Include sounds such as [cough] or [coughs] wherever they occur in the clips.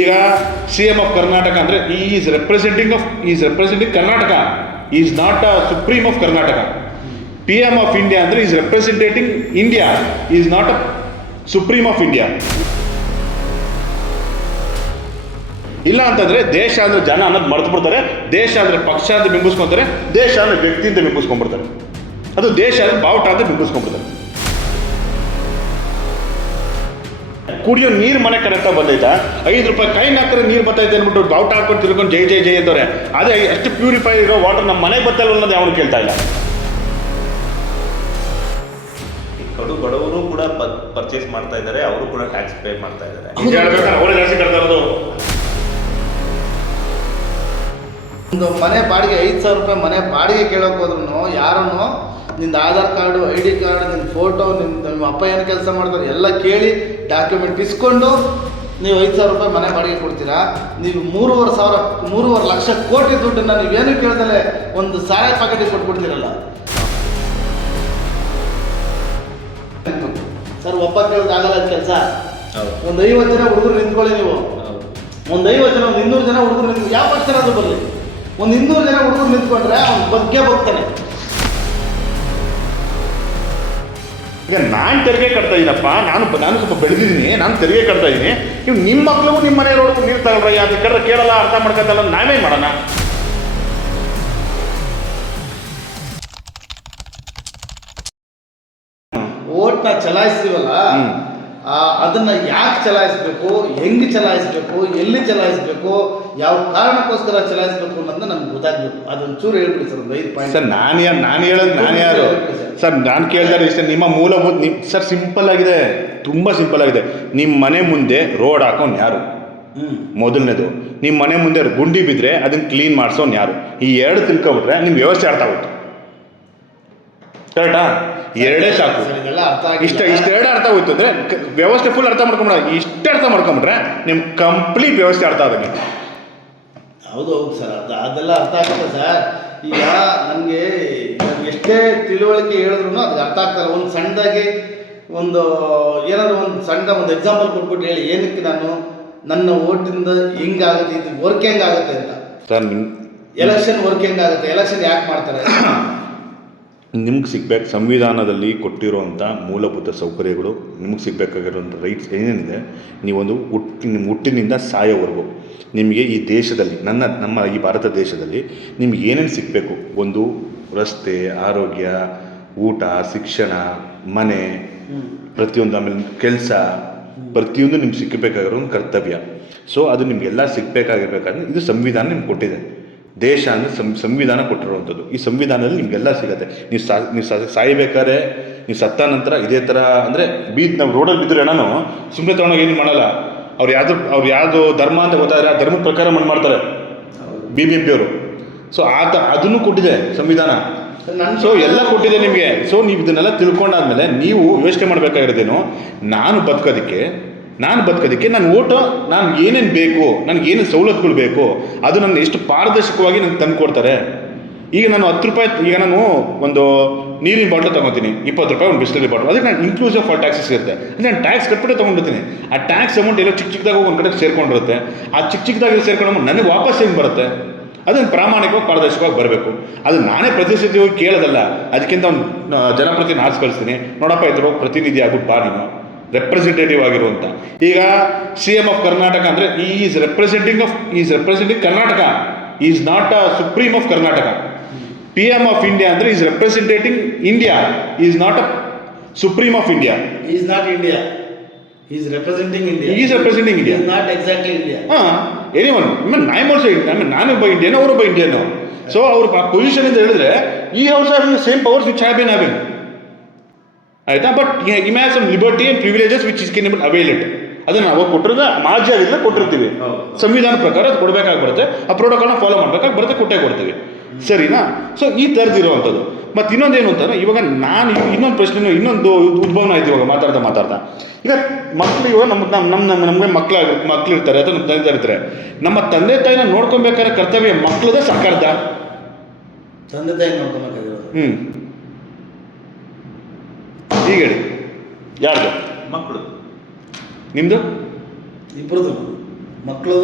ಈಗ C M of Karnataka ಅಂದರೆ is representing of is representing Karnataka is not a supreme of Karnataka P M of India ಅಂದರೆ is representing India is not a supreme of India ಇಲ್ಲ ಅಂತಂದ್ರೆ ದೇಶ ಅಂದ್ರೆ ಜನ ಅನ್ನೋದು ಮರೆತು ಬಿಡ್ತಾರೆ. ದೇಶ ಅಂದ್ರೆ ಪಕ್ಷ ಅಂತ ಬಿಂಬಿಸ್ಕೊಂತಾರೆ. ದೇಶ ಅಂದ್ರೆ ವ್ಯಕ್ತಿ ಅಂತ ಬಿಂಬಿಸ್ಕೊಂಡ್ಬಿಡ್ತಾರೆ. ಅದು ದೇಶ ಅಂದ್ರೆ ಬಾವುಟ ಅಂತ ಬಿಂಬಿಸ್ಕೊಂಡ್ಬಿಡ್ತಾರೆ. ಕುಡಿಯೋ ನೀರು ಮನೆ ಕಡೆ ಅಂತ ಬಂದೈತಾ. ಐದು ರೂಪಾಯಿ ಕೈ ಹಾಕಿದ್ರೆ ನೀರು ಬರ್ತೈತೆ ಅಂದ್ಬಿಟ್ಟು ಬಾವುಟ ಹಾಕೊಂಡು ತಿರ್ಕೊಂಡು ಜೈ ಜೈ ಜೈ ಅಂತವ್ರೆ. ಅದೇ ಎಷ್ಟು ಪ್ಯೂರಿಫೈ ಇರೋ ವಾಟರ್ ನಮ್ಮ ಮನೆಗೆ ಬರ್ತಲ್ಲ ಅನ್ನೋದು ಅವನು ಕೇಳ್ತಾ ಇಲ್ಲ. ಕಡು ಬಡವರು ಕೂಡ ಪರ್ಚೇಸ್ ಮಾಡ್ತಾ ಇದ್ದಾರೆ ಅವರು ಕೂಡ ಟ್ಯಾಕ್ಸ್ ಪೇ ಮಾಡ್ತಾ ಇದ್ದಾರೆ. ಅವರೇ ಜಾಸ್ತಿ ಕಟ್ತಾ ಇರೋದು. ಒಂದು ಮನೆ ಬಾಡಿಗೆ ಐದು ಸಾವಿರ ರೂಪಾಯಿ ಮನೆ ಬಾಡಿಗೆ ಕೇಳೋಕೆ ಹೋದ್ರು ಯಾರನ್ನು ನಿಂದು Aadhaar card I D card ನಿನ್ನ ಫೋಟೋ ನಿನ್ನ ನಿಮ್ಮ ಅಪ್ಪ ಏನು ಕೆಲಸ ಮಾಡ್ತಾರೆ ಎಲ್ಲ ಕೇಳಿ ಡಾಕ್ಯುಮೆಂಟ್ ಇಸ್ಕೊಂಡು ನೀವು ಐದು ಸಾವಿರ ರೂಪಾಯಿ ಮನೆ ಬಾಡಿಗೆ ಕೊಡ್ತೀರಾ? ನೀವು ಮೂರುವರೆ ಸಾವಿರ ಮೂರುವರೆ ಲಕ್ಷ ಕೋಟಿ ದುಡ್ಡನ್ನು ನೀವೇನು ಕೇಳ್ದಲೆ ಒಂದು ಸಾಯ ಪಾಕೆಟಿಗೆ ಕೊಟ್ಬಿಡ್ತೀರಲ್ಲ? ಸರ್ ಒಬ್ಬ ಕೇಳೋದಾಗಲ್ಲ ಕೆಲಸ. ಒಂದು ಐವತ್ತು ಜನ ಹುಡುಗರು ನಿಂತ್ಕೊಳ್ಳಿ ನೀವು. ಒಂದು ಐವತ್ತು ಜನ ಒಂದು ಇನ್ನೂರು ಜನ ಹುಡುಗರು ನಿಂತು ಯಾವ ಪಕ್ಷ ಅದು ಬರಲಿ. ಒಂದು ಇನ್ನೂರು ಜನ ಹುಡುಗರು ನಿಂತ್ಕೊಂಡ್ರೆ ಅವ್ನು ಬಗ್ಗೆ ಹೋಗ್ತಾನೆ ಈಗ ನಾನು ತೆರಿಗೆ ಕಟ್ತಾ ಇದ್ದೀನಪ್ಪ ನಾನು ನಾನು ಸ್ವಲ್ಪ ಬೆಳೆದಿದ್ದೀನಿ ನಾನು ತೆರಿಗೆ ಕಟ್ತಾ ಇದ್ದೀನಿ ನೀವು ನಿಮ್ಮ ಮಕ್ಕಳಿಗೂ ನಿಮ್ಮ ಮನೆ ನೋಡಿದ್ರು ನೀರು ತಗೊಳ್ರಯ್ಯ ಅದು ಕಡ್ರೆ ಕೇಳಲ್ಲ ಅರ್ಥ ಮಾಡ್ಕೊತಲ್ಲ ನಾವೇ ಮಾಡೋಣ? ಓಟ್ನ ಚಲಾಯಿಸ್ತೀವಲ್ಲ? ಅದನ್ನ ಯಾಕೆ ಚಲಾಯಿಸ್ಬೇಕು ಹೆಂಗೆ ಚಲಾಯಿಸ್ಬೇಕು ಎಲ್ಲಿ ಚಲಾಯಿಸ್ಬೇಕು ಯಾವ ಕಾರಣಕ್ಕೋಸ್ಕರ ಚಲಾಯಿಸ್ಬೇಕು ಅನ್ನೋದನ್ನ ನಮ್ಗೆ ಗೊತ್ತಾಗ್ಬೇಕು. ಅದೊಂದು ಚೂರು ಹೇಳ್ಬಿಡಿ ಸರ್ ಒಂದು ಐದು ಪಾಯಿಂಟ್ ಸರ್ ನಾನು ಯಾರು ನಾನು ಹೇಳೋದು ನಾನು ಯಾರು? ಸರ್. ನಾನು ಕೇಳ್ತಾರೆ ಇಷ್ಟ ನಿಮ್ಮ ಮೂಲಭೂತ ನಿಮ್ಮ ಸರ್ ಸಿಂಪಲ್ ಆಗಿದೆ. ತುಂಬ ಸಿಂಪಲ್ ಆಗಿದೆ. ನಿಮ್ಮ ಮನೆ ಮುಂದೆ ರೋಡ್ ಹಾಕೋನ್ ಯಾರು? ಮೊದಲನೇದು. ನಿಮ್ಮ ಮನೆ ಮುಂದೆ ಗುಂಡಿ ಬಿದ್ದರೆ ಅದನ್ನು ಕ್ಲೀನ್ ಮಾಡಿಸೋನ್ ಯಾರು? ಈ ಎರಡು ತಿಳ್ಕೊಬಿಟ್ರೆ ನಿಮ್ಮ ವ್ಯವಸ್ಥೆ ಅರ್ಥ ಆಗುತ್ತೆ. ಕರೆಕ್ಟಾ ಎರಡೇ ಸಾಕು ಇಷ್ಟ ಇಷ್ಟ ಇಷ್ಟೆರಡು ಅರ್ಥ ಹೋಯ್ತು ಅಂದರೆ ವ್ಯವಸ್ಥೆ ಫುಲ್ ಅರ್ಥ ಮಾಡ್ಕೊಂಬಿಡ ಇಷ್ಟು ಅರ್ಥ ಮಾಡ್ಕೊಂಬಿಟ್ರೆ ನಿಮ್ಮ ಕಂಪ್ಲೀಟ್ ವ್ಯವಸ್ಥೆ ಅರ್ಥ ಆದಂಗೆ. ಹೌದು ಹೌದು ಸರ್ ಅರ್ಥ ಅದೆಲ್ಲ ಅರ್ಥ ಆಗುತ್ತೆ ಸರ್. ಈಗ ನನಗೆ ಎಷ್ಟೇ ತಿಳುವಳಿಕೆ ಹೇಳಿದ್ರು ಅದು ಅರ್ಥ ಆಗ್ತಾರೆ ಒಂದು ಸಣ್ಣದಾಗಿ ಒಂದು ಏನಾದ್ರು ಒಂದು ಸಣ್ಣ ಒಂದು ಎಕ್ಸಾಂಪಲ್ ಕೊಟ್ಬಿಟ್ಟು ಹೇಳಿ ಏನಕ್ಕೆ ನಾನು ನನ್ನ ಓಟಿಂದ ಹೆಂಗಾಗುತ್ತೆ ಇದು ವರ್ಕ್ ಹೆಂಗಾಗುತ್ತೆ ಅಂತ. ಸರ್ ಎಲೆಕ್ಷನ್ ವರ್ಕ್ ಹೆಂಗಾಗುತ್ತೆ ಎಲೆಕ್ಷನ್ ಯಾಕೆ ಮಾಡ್ತಾರೆ? [coughs] ನಿಮ್ಗೆ ಸಿಗ್ಬೇಕು, ಸಂವಿಧಾನದಲ್ಲಿ ಕೊಟ್ಟಿರುವಂಥ ಮೂಲಭೂತ ಸೌಕರ್ಯಗಳು, ನಿಮಗೆ ಸಿಗಬೇಕಾಗಿರುವಂಥ ರೈಟ್ಸ್ ಏನೇನಿದೆ, ನೀವೊಂದು ಹುಟ್ಟಿ ನಿಮ್ಮ ಹುಟ್ಟಿನಿಂದ ಸಾಯೋವರೆಗೂ. ನಿಮಗೆ ಈ ದೇಶದಲ್ಲಿ, ನನ್ನ, ನಮ್ಮ ಈ ಭಾರತ ದೇಶದಲ್ಲಿ ನಿಮ್ಗೆ ಏನೇನು ಸಿಗಬೇಕು? ಒಂದು ರಸ್ತೆ, ಆರೋಗ್ಯ, ಊಟ, ಶಿಕ್ಷಣ, ಮನೆ, ಪ್ರತಿಯೊಂದು ಆಮೇಲೆ ಕೆಲಸ, ಪ್ರತಿಯೊಂದು ನಿಮ್ಗೆ ಸಿಕ್ಕಬೇಕಾಗಿರೋ ಒಂದು ಕರ್ತವ್ಯ. ಸೊ ಅದು ನಿಮಗೆಲ್ಲ ಸಿಗಬೇಕಾಗಿರ್ಬೇಕಾದ್ರೆ ಇದು ಸಂವಿಧಾನ ನಿಮ್ಗೆ ಕೊಟ್ಟಿದೆ. ದೇಶ ಅಂದರೆ ಸಂ ಸಂವಿಧಾನ ಕೊಟ್ಟಿರುವಂಥದ್ದು. ಈ ಸಂವಿಧಾನದಲ್ಲಿ ನಿಮಗೆಲ್ಲ ಸಿಗುತ್ತೆ. ನೀವು ಸಾ ನೀವು ಸಾಯ್ಬೇಕಾದ್ರೆ ನೀವು ಸತ್ತ ನಂತರ ಇದೇ ಥರ ಅಂದರೆ ಬೀದ್ ನಾವು ರೋಡಲ್ಲಿ ಬಿದ್ದರೆ ನಾನು ಸುಮ್ಮನೆ ತಗೊಂಡೋಗಿ ಏನು ಮಾಡಲ್ಲ. ಅವ್ರು ಯಾವುದು ಅವ್ರು ಯಾವುದು ಧರ್ಮ ಅಂತ ಗೊತ್ತಾದ್ರೆ ಆ ಧರ್ಮದ ಪ್ರಕಾರ ಮಣ್ಣು ಮಾಡ್ತಾರೆ. ಬಿ ಬಿ ಎಂ ಪಿಯವರು ಸೊ ಆತ ಅದನ್ನು ಕೊಟ್ಟಿದೆ ಸಂವಿಧಾನ. ನಾನು ಸೊ ಎಲ್ಲ ಕೊಟ್ಟಿದೆ ನಿಮಗೆ. ಸೊ ನೀವು ಇದನ್ನೆಲ್ಲ ತಿಳ್ಕೊಂಡಾದ್ಮೇಲೆ ನೀವು ಯೋಚನೆ ಮಾಡಬೇಕಾಗಿರೋದೇನು? ನಾನು ಬದುಕೋದಕ್ಕೆ ನಾನು ಬದುಕೋದಕ್ಕೆ ನಾನು ಓಟ ನಾನು ಏನೇನು ಬೇಕು, ನನಗೆ ಏನೇನು ಸವಲತ್ತುಗಳು ಬೇಕು, ಅದು ನನ್ನ ಎಷ್ಟು ಪಾರದರ್ಶಕವಾಗಿ ನನಗೆ ತಂದು ಕೊಡ್ತಾರೆ. ಈಗ ನಾನು ಹತ್ತು ರೂಪಾಯಿ, ಈಗ ನಾನು ಒಂದು ನೀರಿನ ಬಾಟ್ಲು ತೊಗೊತೀನಿ, ಇಪ್ಪತ್ತು ರೂಪಾಯಿ ಒಂದು ಬಿಸಿಲಲ್ಲಿ ಬಾಟ್ಲ್. ಅದಕ್ಕೆ ನಾನು ಇನ್ಕ್ಲೂಸಿವ್ ಫಾರ್ ಟ್ಯಾಕ್ಸಸ್ ಇರುತ್ತೆ. ಅಂದರೆ ನಾನು ಟ್ಯಾಕ್ಸ್ ಕಟ್ಬಿಟ್ಟು ತೊಗೊಂಡಿರ್ತೀನಿ ಆ ಟ್ಯಾಕ್ಸ್ ಅಮೌಂಟ್ ಎಲ್ಲ ಚಿಕ್ಕ ಚಿಕ್ಕದಾಗ ಒಂದು ಕಡೆ ಸೇರ್ಕೊಂಡಿರುತ್ತೆ. ಆ ಚಿಕ್ಕ ಚಿಕ್ಕದಾಗಿ ಸೇರ್ಕೊಂಡು ನನಗೆ ವಾಪಸ್ ಏನು ಬರುತ್ತೆ? ಅದನ್ನು ಪ್ರಾಮಾಣಿಕವಾಗಿ, ಪಾರದರ್ಶಕವಾಗಿ ಬರಬೇಕು. ಅದು ನಾನೇ ಪ್ರತಿನಿಧಿ ಹೋಗಿ ಕೇಳೋದಲ್ಲ. ಅದಕ್ಕಿಂತ ಒಂದು ಜನಪ್ರತಿನಿಧಿ ಆರಿಸ್ಕಳಿಸ್ತೀನಿ ನೋಡಪ್ಪ ಇದ್ರು ಪ್ರತಿನಿಧಿ ಆಗ್ಬಿಟ್ಟು ಬಾ ನೀನು. ರೆಪ್ರೆಸೆಂಟೇಟಿವ್ ಆಗಿರುವಂಥ ಈಗ ಸಿ ಎಂ ಆಫ್ ಕರ್ನಾಟಕ ಅಂದರೆ is representing of is representing Karnataka is not a supreme of Karnataka P M of India ಅಂದರೆ is representing India is not a supreme of India is not India is representing India is representing India not exactly India ಹಾಂ any one mean I also I mean ನಾನು ಒಬ್ಬ Indian ಅವರು ಒಬ್ಬ Indian so ಅವ್ರ position ಅಂತ ಹೇಳಿದ್ರೆ ಈ house have same powers which have been having ಆಯ್ತಾ? But immense some liberty and privileges which is can able avail it ಅದನ್ನು ನಾವು ಕೊಟ್ಟಿರೋದು ಆಗಿದ್ರೆ ಕೊಟ್ಟಿರ್ತೀವಿ. ಸಂವಿಧಾನ ಪ್ರಕಾರ ಅದು ಕೊಡಬೇಕಾಗಿ ಬರುತ್ತೆ ಆ ಪ್ರೋಟೋಕಾಲ್ನ ಫಾಲೋ ಮಾಡಬೇಕಾಗಿ ಬರುತ್ತೆ ಕೊಟ್ಟೇ ಕೊಡ್ತೀವಿ. ಸರಿನಾ? ಸೊ ಈ ಥರದ್ದು ಮತ್ತು ಏನು ಅಂತಂದ್ರೆ ಇವಾಗ ನಾನು ಇನ್ನೊಂದು ಪ್ರಶ್ನೆ ಇನ್ನೊಂದು ಉದ್ಭವನ ಆಯ್ತು ಇವಾಗ ಮಾತಾಡ್ತಾ ಮಾತಾಡ್ತಾ. ಈಗ ಮಕ್ಕಳು ಇವಾಗ ನಮ್ಮ ನಮ್ಮ ನಮ್ಮ ನಮಗೆ ಮಕ್ಳು ಮಕ್ಳು ಇರ್ತಾರೆ ಅಥವಾ ನಮ್ಮ ತಂದೆ ಇರ್ತಾರೆ. ನಮ್ಮ ತಂದೆ ತಾಯಿನ ನೋಡ್ಕೊಬೇಕಾದ್ರೆ ಕರ್ತವ್ಯ ಮಕ್ಳದ ಸರ್ಕಾರದ. ತಂದೆ ತಾಯಿ ನೋಡ್ಕೊಬೇಕಾಗಿರೋದು. ಹ್ಞೂ ಈಗ ಹೇಳಿ. ಯಾರ್ದು? ಮಕ್ಕಳು. ನಿಮ್ಮದು ಇಬ್ಬರದು ಮಕ್ಕಳು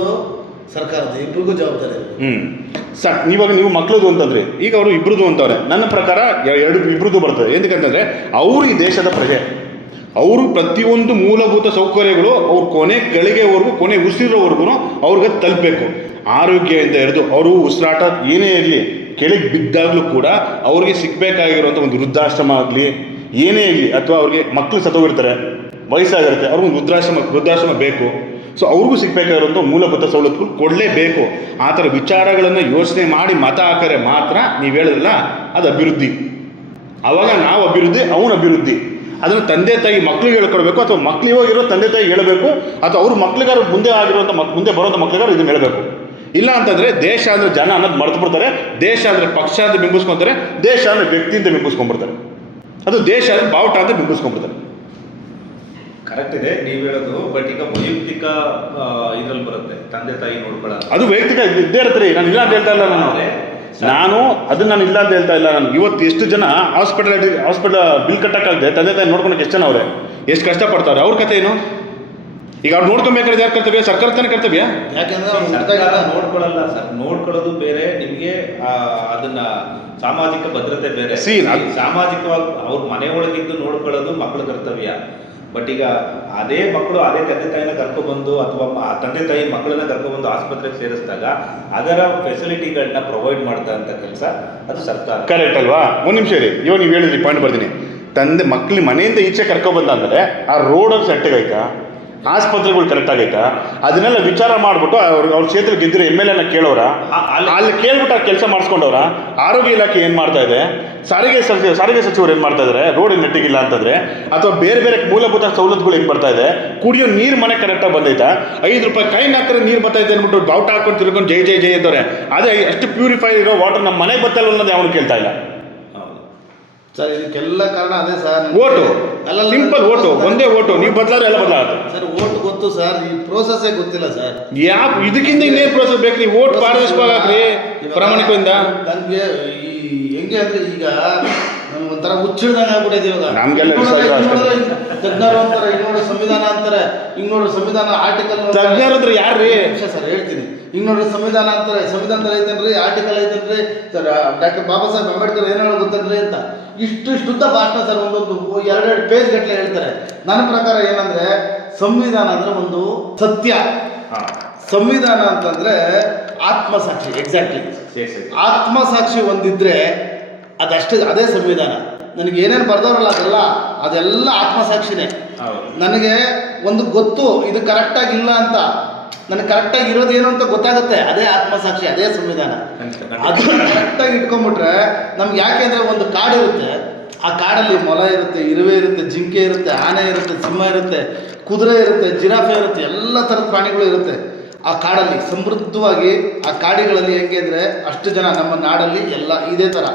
ಸರ್ಕಾರದ ಇಬ್ಬರಿಗೂ ಜವಾಬ್ದಾರಿ ಹ್ಞೂ ಹ್ಮ್. ಸರ್ ಇವಾಗ ನೀವು ಮಕ್ಕಳದು ಅಂತಂದ್ರೆ ಈಗ ಅವರು ಇಬ್ಬರದು ಅಂತವ್ರೆ. ನನ್ನ ಪ್ರಕಾರ ಎರಡು ಇಬ್ಬರದು ಬರ್ತದೆ. ಏನಕ್ಕಂತಂದ್ರೆ ಅವರು ಈ ದೇಶದ ಪ್ರಜೆ. ಅವರು ಪ್ರತಿಯೊಂದು ಮೂಲಭೂತ ಸೌಕರ್ಯಗಳು ಅವ್ರ ಕೊನೆ ಗಳಿಗೆವರೆಗೂ ಕೊನೆ ಉಸಿರೋವರೆಗೂ ಅವ್ರಿಗೆ ತಲುಪಬೇಕು. ಆರೋಗ್ಯದಿಂದ ಹಿಡಿದು ಅವರು ಉಸಿರಾಟ ಏನೇ ಇರಲಿ ಕೆಳಗೆ ಬಿದ್ದಾಗಲೂ ಕೂಡ ಅವ್ರಿಗೆ ಸಿಗಬೇಕಾಗಿರುವಂಥ ಒಂದು ವೃದ್ಧಾಶ್ರಮ ಆಗಲಿ ಏನೇ ಇರಲಿ, ಅಥವಾ ಅವ್ರಿಗೆ ಮಕ್ಕಳು ಸತ್ತೋಗಿರ್ತಾರೆ ವಯಸ್ಸಾಗಿರುತ್ತೆ ಅವ್ರಿಗೆ ವೃದ್ಧಾಶ್ರಮ ವೃದ್ಧಾಶ್ರಮ ಬೇಕು. ಸೊ ಅವ್ರಿಗೂ ಸಿಗಬೇಕಾಗಿರುವಂಥ ಮೂಲಭೂತ ಸವಲತ್ತುಗಳು ಕೊಡಲೇಬೇಕು. ಆ ಥರ ವಿಚಾರಗಳನ್ನು ಯೋಚನೆ ಮಾಡಿ ಮತ ಹಾಕರೆ ಮಾತ್ರ ನೀವು ಹೇಳಿದ್ರಲ್ಲ, ಅದು ಅಭಿವೃದ್ಧಿ. ಅವಾಗ ನಾವು ಅಭಿವೃದ್ಧಿ, ಅವನ ಅಭಿವೃದ್ಧಿ. ಅದನ್ನು ತಂದೆ ತಾಯಿ ಮಕ್ಕಳಿಗೆ ಹೇಳ್ಕೊಡ್ಬೇಕು, ಅಥವಾ ಮಕ್ಕಳಿಗೆ ಹೋಗಿರೋ ತಂದೆ ತಾಯಿ ಹೇಳಬೇಕು, ಅಥವಾ ಅವ್ರ ಮಕ್ಳಿಗಾರು ಮುಂದೆ ಆಗಿರುವಂಥ ಮಕ್, ಮುಂದೆ ಬರೋಂಥ ಮಕ್ಳಿಗಾರು ಇದನ್ನು ಹೇಳಬೇಕು. ಇಲ್ಲ ಅಂತಂದರೆ ದೇಶ ಅಂದರೆ ಜನ ಅನ್ನೋದು ಮರೆತು ಬಿಡ್ತಾರೆ, ದೇಶ ಅಂದರೆ ಪಕ್ಷ ಅಂತ ಬಿಂಬಿಸ್ಕೊತಾರೆ, ದೇಶ ಅಂದರೆ ವ್ಯಕ್ತಿ ಅಂತ ಬಿಂಬಿಸ್ಕೊಂಡ್ಬಿಡ್ತಾರೆ. ಅದು ದೇಶ ಬಾವುಟ ಅಂತ ಬಿಂಬಿಸ್ಕೊಂಡ್ಬಿಡ್ತಾರೆ. ಕರೆಕ್ಟ್ ಇದೆ. ನೀವು ಹೇಳೋದು ಬಟ್ ಈಗ ವೈಯಕ್ತಿಕ ಇದ್ರಲ್ಲಿ ಬರುತ್ತೆ. ತಂದೆ ತಾಯಿ ನೋಡ್ಕೊಳ್ಳ ಅದು ವೈಯಕ್ತಿಕ ಇದ್ದೇ ಇರುತ್ತೆ ನಾನು ಇಲ್ಲ ಅಂತ ಹೇಳ್ತಾ ಇಲ್ಲ ನಾನು. ನಾನು ಅದನ್ನ ನಾನು ಇಲ್ಲ ಅಂತ ಹೇಳ್ತಾ ಇಲ್ಲ ನಾನು. ಇವತ್ತು ಎಷ್ಟು ಜನ ಹಾಸ್ಪಿಟಲ್ ಹಾಸ್ಪಿಟಲ್ ಬಿಲ್ ಕಟ್ಟಕ್ಕಾಗದೆ ತಂದೆ ತಾಯಿ ನೋಡ್ಕೊಳಕ್ಕೆ ಎಷ್ಟು ಜನ ಅವ್ರೆ? ಎಷ್ಟು ಕಷ್ಟಪಡ್ತಾರೆ? ಅವ್ರ ಕತೆ ಏನು? ಈಗ ಅವ್ರು ನೋಡ್ಕೊಬೇಕಾದ್ರೆ ಯಾರು ಕರ್ತವ್ಯ? ಸರ್ಕಾರ ತಾನೇ ಕರ್ತವ್ಯ? ಯಾಕೆಂದ್ರೆ ಅವ್ರು ಸರ್ಕಾರ ಹುಟ್ಟಾಗಿಂದ ನೋಡ್ಕೊಳ್ಳಲ್ಲ ಸರ್. ನೋಡ್ಕೊಳ್ಳೋದು ಬೇರೆ ನಿಮ್ಗೆ ಅದನ್ನ ಸಾಮಾಜಿಕ ಭದ್ರತೆ ಬೇರೆ. ಸಾಮಾಜಿಕವಾಗಿ ಅವ್ರ ಮನೆ ಒಳಗಿದ್ದು ನೋಡ್ಕೊಳ್ಳೋದು ಮಕ್ಕಳ ಕರ್ತವ್ಯ. ಬಟ್ ಈಗ ಅದೇ ಮಕ್ಕಳು ಅದೇ ತಂದೆ ತಾಯಿನ ಕರ್ಕೊಬಂದು ಅಥವಾ ತಂದೆ ತಾಯಿ ಮಕ್ಕಳನ್ನ ಕರ್ಕೊಬಂದು ಆಸ್ಪತ್ರೆಗೆ ಸೇರಿಸಿದಾಗ ಅದರ ಫೆಸಿಲಿಟಿಗಳನ್ನ ಪ್ರೊವೈಡ್ ಮಾಡ್ತಾ ಅಂತ ಕೆಲಸ ಅದು ಸರ್ಕಾರ. ಕರೆಕ್ಟ್ ಅಲ್ವಾ? ಒಂದು ನಿಮಿಷ ರೀ ಇವಾಗ ನೀವು ಹೇಳಿದ್ರಿ ಪಾಯಿಂಟ್ ಬರ್ತೀನಿ. ತಂದೆ ಮಕ್ಳು ಮನೆಯಿಂದ ಈಚೆ ಅಂದರೆ ಆ ರೋಡ್ ಸೆಟ್ಟಿಗೈತಾ ಆಸ್ಪತ್ರೆಗಳು ಕರೆಕ್ಟ್ ಆಗೈತಾ? ಅದನ್ನೆಲ್ಲ ವಿಚಾರ ಮಾಡಿಬಿಟ್ಟು ಅವ್ರ ಅವ್ರ ಕ್ಷೇತ್ರ ಗೆದ್ದಿರೋ ಎಂ ಎಲ್ ಎನ ಕೇಳೋರ ಅಲ್ಲಿ- ಅಲ್ಲಿ ಕೇಳ್ಬಿಟ್ಟು ಆ ಕೆಲಸ ಮಾಡಿಸ್ಕೊಂಡವ್ರ ಆರೋಗ್ಯ ಇಲಾಖೆ ಏನು ಮಾಡ್ತಾ ಇದೆ? ಸಾರಿಗೆ ಸಚಿವ ಸಾರಿಗೆ ಸಚಿವರು ಏನು ಮಾಡ್ತಾ ಇದ್ದಾರೆ ರೋಡ್ ನೆಟ್ಟಿಗಿಲ್ಲ ಅಂತಂದ್ರೆ ಅಥವಾ ಬೇರೆ ಬೇರೆ ಮೂಲಭೂತ ಸವಲತ್ತುಗಳು ಹೆಂಗೆ ಬರ್ತಾ ಇದೆ? ಕುಡಿಯೋ ನೀರು ಮನೆ ಕರೆಕ್ಟಾಗಿ ಬಂದೈತಾ? ಐದು ರೂಪಾಯಿ ಕೈ ಹಾಕಿದ್ರೆ ನೀರು ಬರ್ತಾ ಇದೆ ಅಂದ್ಬಿಟ್ಟು ಬಾವುಟ ಹಾಕೊಂಡು ತಿರ್ಕೊಂಡು ಜೈ ಜೈ ಜೈ ಅಂತಾರೆ ಅದೇ ಅಷ್ಟು ಪ್ಯೂರಿಫೈ ಇರೋ ವಾಟರ್ ನಮ್ಮ ಮನೆಗೆ ಬರ್ತಲ್ಲ ಅನ್ನೋದು ಯಾವನು ಕೇಳ್ತಾ ಇಲ್ಲ. ಸರ್ ಇದಕ್ಕೆಲ್ಲ ಕಾರಣ ಅದೇ ಸರ್. ಓಟು. ಎಲ್ಲ ಸಿಂಪಲ್ ಓಟು. ಒಂದೇ ಓಟು. ನೀವು ಬದಲಾದ್ರೆ ಎಲ್ಲ ಬದಲಾಗುತ್ತೆ. ಸರ್ ಓಟ್ ಗೊತ್ತು ಸರ್. ಈ ಪ್ರೋಸೆಸ್ಸೇ ಗೊತ್ತಿಲ್ಲ ಸರ್. ಯಾಕೆ? ಇದಕ್ಕಿಂತ ಇನ್ನೇನು ಪ್ರೋಸೆಸ್ ಬೇಕು? ನೀವು ಓಟ್ ಪಾರದರ್ಶಕವಾಗಿ ಹಾಕ್ರಿ. ಪ್ರಾಮಾಣಿಕದಿಂದ ನನಗೆ ಈ ಹೆಂಗೆ ಅಂದರೆ ಈಗ ನಮ್ಗೆ ಒಂಥರ ಹುಚ್ಚಿಡ್ದಂಗೆ ಆಗ್ಬಿಟ್ಟಿದೆ ಇವಾಗ. ನಮ್ಗೆಲ್ಲ ಇಷ್ಟ ಇಲ್ಲ ಅಷ್ಟೇ. ತಜ್ಞರು ಅಂತಾರೆ ನೋಡಿ ಸಂವಿಧಾನ ಅಂತಾರೆ ಹಿಂಗ್ ನೋಡಿ ಸಂವಿಧಾನ ಆರ್ಟಿಕಲ್ ತಜ್ಞರು ಅಂದ್ರೆ ಯಾರ್ರೀ? ಸರ್ ಹೇಳ್ತೀನಿ. ಹಿಂಗ್ ನೋಡ್ರಿ ಸಂವಿಧಾನ ಅಂತಾರೆ ಸಂವಿಧಾನದಲ್ಲಿ ಐತೇನ್ರಿ ಆರ್ಟಿಕಲ್ ಐತೇನ್ರಿ ಸರ್ ಡಾಕ್ಟರ್ ಬಾಬಾ ಸಾಹೇಬ್ ಅಂಬೇಡ್ಕರ್ ಏನು ಹೇಳೋ ಗೊತ್ತೇನ್ರಿ ಅಂತ. ಇಷ್ಟು ಶುದ್ಧ ಭಾಷಣ ಸರ್ ಒಂದೊಂದು ಎರಡೆರಡು ಪೇಜ್ ಗಟ್ಟಲೆ ಹೇಳ್ತಾರೆ. ನನ್ನ ಪ್ರಕಾರ ಏನಂದ್ರೆ ಸಂವಿಧಾನ ಅಂದ್ರೆ ಒಂದು ಸತ್ಯ. ಸಂವಿಧಾನ ಅಂತಂದ್ರೆ ಆತ್ಮಸಾಕ್ಷಿ ಎಕ್ಸಾಕ್ಟ್ಲಿ ಆತ್ಮಸಾಕ್ಷಿ ಒಂದಿದ್ರೆ ಅದಷ್ಟೇ ಅದೇ ಸಂವಿಧಾನ. ನನಗೆ ಏನೇನು ಬರ್ದವ್ರಲ್ಲ ಅದೆಲ್ಲ ಅದೆಲ್ಲ ಆತ್ಮಸಾಕ್ಷಿನೇ. ನನಗೆ ಒಂದು ಗೊತ್ತು ಇದು ಕರೆಕ್ಟಾಗಿ ಇಲ್ಲ ಅಂತ. ನನಗೆ ಕರೆಕ್ಟಾಗಿ ಇರೋದು ಏನು ಅಂತ ಗೊತ್ತಾಗುತ್ತೆ. ಅದೇ ಆತ್ಮಸಾಕ್ಷಿ ಅದೇ ಸಂವಿಧಾನ. ಅದು ಕರೆಕ್ಟಾಗಿ ಇಟ್ಕೊಂಡ್ಬಿಟ್ರೆ ನಮ್ಗೆ ಯಾಕೆ ಅಂದರೆ ಒಂದು ಕಾಡು ಇರುತ್ತೆ. ಆ ಕಾಡಲ್ಲಿ ಮೊಲ ಇರುತ್ತೆ ಇರುವೆ ಇರುತ್ತೆ ಜಿಂಕೆ ಇರುತ್ತೆ ಆನೆ ಇರುತ್ತೆ ಸಿಂಹ ಇರುತ್ತೆ ಕುದುರೆ ಇರುತ್ತೆ ಜಿರಾಫೆ ಇರುತ್ತೆ ಎಲ್ಲ ಥರದ ಪ್ರಾಣಿಗಳು ಇರುತ್ತೆ. ಆ ಕಾಡಲ್ಲಿ ಸಮೃದ್ಧವಾಗಿ ಆ ಕಾಡಿಗಳಲ್ಲಿ ಹೆಂಗೆ ಅಂದರೆ ಅಷ್ಟು ಜನ ನಮ್ಮ ನಾಡಲ್ಲಿ ಎಲ್ಲ ಇದೇ ಥರ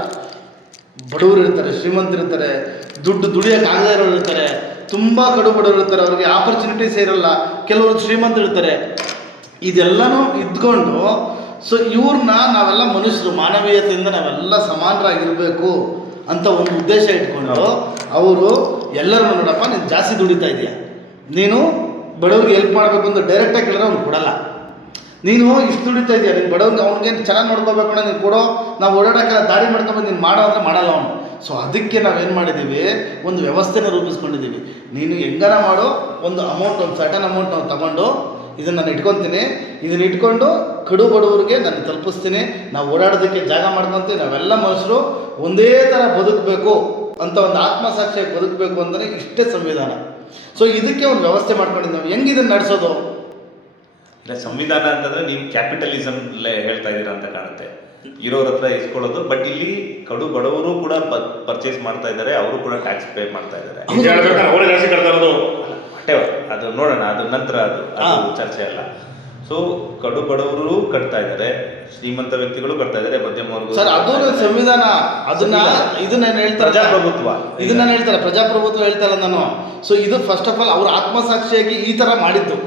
ಬಡವರು ಇರ್ತಾರೆ ಶ್ರೀಮಂತರಿರ್ತಾರೆ ದುಡ್ಡು ದುಡಿಯೋಕೆ ಆಗದೇ ಇರೋರು ಇರ್ತಾರೆ ತುಂಬ ಕಡು ಬಡವರು ಇರ್ತಾರೆ ಅವ್ರಿಗೆ ಆಪರ್ಚುನಿಟೀಸ್ ಇರಲ್ಲ. ಕೆಲವರು ಶ್ರೀಮಂತರು ಇರ್ತಾರೆ. ಇದೆಲ್ಲನೂ ಇದ್ಕೊಂಡು ಸೊ ಇವ್ರನ್ನ ನಾವೆಲ್ಲ ಮನುಷ್ಯರು, ಮಾನವೀಯತೆಯಿಂದ ನಾವೆಲ್ಲ ಸಮಾನರಾಗಿರಬೇಕು ಅಂತ ಒಂದು ಉದ್ದೇಶ ಇಟ್ಕೊಂಡು, ಅವರು ಎಲ್ಲರೂ ನೋಡಪ್ಪ, ನೀನು ಜಾಸ್ತಿ ದುಡಿತಾ ಇದೀಯ. ನೀನು ಬಡವ್ರಿಗೆ ಹೆಲ್ಪ್ ಮಾಡಬೇಕು ಅಂತ ಡೈರೆಕ್ಟಾಗಿ ಕೇಳಿದ್ರೆ ಅವ್ನು ಕೊಡಲ್ಲ. ನೀನು ಇಷ್ಟು ದುಡಿತಾ ಇದೆಯಾ, ನೀನು ಬಡವ್ರಿಗೆ ಅವ್ನಿಗೆ ಚೆನ್ನಾಗಿ ನೋಡ್ಕೋಬೇಕು ಅಣ್ಣ ನೀನು ಕೊಡೋ, ನಾವು ಓಡಾಡೋಕ್ಕೆಲ್ಲ ದಾರಿ ಮಾಡ್ಕೊಂಬಂದು ನೀನು ಮಾಡೋ ಅಂದರೆ ಮಾಡಲ್ಲ ಅವನು. ಸೊ ಅದಕ್ಕೆ ನಾವೇನು ಮಾಡಿದ್ದೀವಿ ಒಂದು ವ್ಯವಸ್ಥೆನ ರೂಪಿಸ್ಕೊಂಡಿದ್ದೀವಿ ನೀನು ಹೆಂಗಾರ ಮಾಡೋ, ಒಂದು ಅಮೌಂಟ್ ಒಂದು ಸರ್ಟನ್ ಅಮೌಂಟ್ ನಾವು ತಗೊಂಡು ಇದನ್ನು ನಾನು ಇಟ್ಕೊತೀನಿ. ಇದನ್ನ ಇಟ್ಕೊಂಡು ಕಡು ಬಡವರಿಗೆ ನಾನು ತಲುಪಿಸ್ತೀನಿ. ನಾವು ಓಡಾಡೋದಕ್ಕೆ ಜಾಗ ಮಾಡ್ಕೊತೀವಿ. ನಾವೆಲ್ಲ ಮನುಷ್ಯರು ಒಂದೇ ಥರ ಬದುಕಬೇಕು ಅಂತ ಒಂದು ಆತ್ಮಸಾಕ್ಷಿಯಾಗಿ ಬದುಕಬೇಕು ಅಂದರೆ ಇಷ್ಟೇ ಸಂವಿಧಾನ. ಸೊ ಇದಕ್ಕೆ ಒಂದು ವ್ಯವಸ್ಥೆ ಮಾಡ್ಕೊಂಡಿದ್ದೀವಿ ನಾವು. ಹೆಂಗೆ ಇದನ್ನು ನಡೆಸೋದು? ಇಲ್ಲ ಸಂವಿಧಾನ ಅಂತಂದ್ರೆ ನೀವು ಕ್ಯಾಪಿಟಲಿಸಮ್ ಹೇಳ್ತಾ ಇದ್ದೀರ ಅಂತ ಕಾಣುತ್ತೆ. ಇರೋರ ಹತ್ರ ಇಸ್ಕೊಳ್ಳೋದು ಬಟ್ ಇಲ್ಲಿ ಕಡು ಬಡವರು ಕೂಡ ಪರ್ಚೇಸ್ ಮಾಡ್ತಾ ಇದ್ದಾರೆ ಅವರು ಕೂಡ ಟ್ಯಾಕ್ಸ್ ಪೇ ಮಾಡ್ತಾ ಇದ್ದಾರೆ. ಅದು ನೋಡೋಣ ಅದ್ರ ನಂತರ ಅದು. ಚರ್ಚೆ ಅಲ್ಲ. ಸೊ ಕಡು ಬಡವರು ಕಟ್ತಾ ಇದ್ದಾರೆ ಶ್ರೀಮಂತ ವ್ಯಕ್ತಿಗಳು ಕಟ್ತಾ ಇದ್ದಾರೆ ಮಧ್ಯಮ ವರ್ಗ ಸರ್ ಅದು ಸಂವಿಧಾನ ಅದನ್ನ ಇದನ್ನ ಏನ್ ಹೇಳ್ತಾರೆ ಪ್ರಜಾಪ್ರಭುತ್ವ. ಇದನ್ನ ಏನ್ ಹೇಳ್ತಾರೆ ಪ್ರಜಾಪ್ರಭುತ್ವ ಹೇಳ್ತಾರಲ್ಲ ನಾನು. ಸೊ ಇದು ಫಸ್ಟ್ ಆಫ್ ಆಲ್ ಅವ್ರ ಆತ್ಮಸಾಕ್ಷಿಯಾಗಿ ಈ ತರ ಮಾಡಿದ್ದು.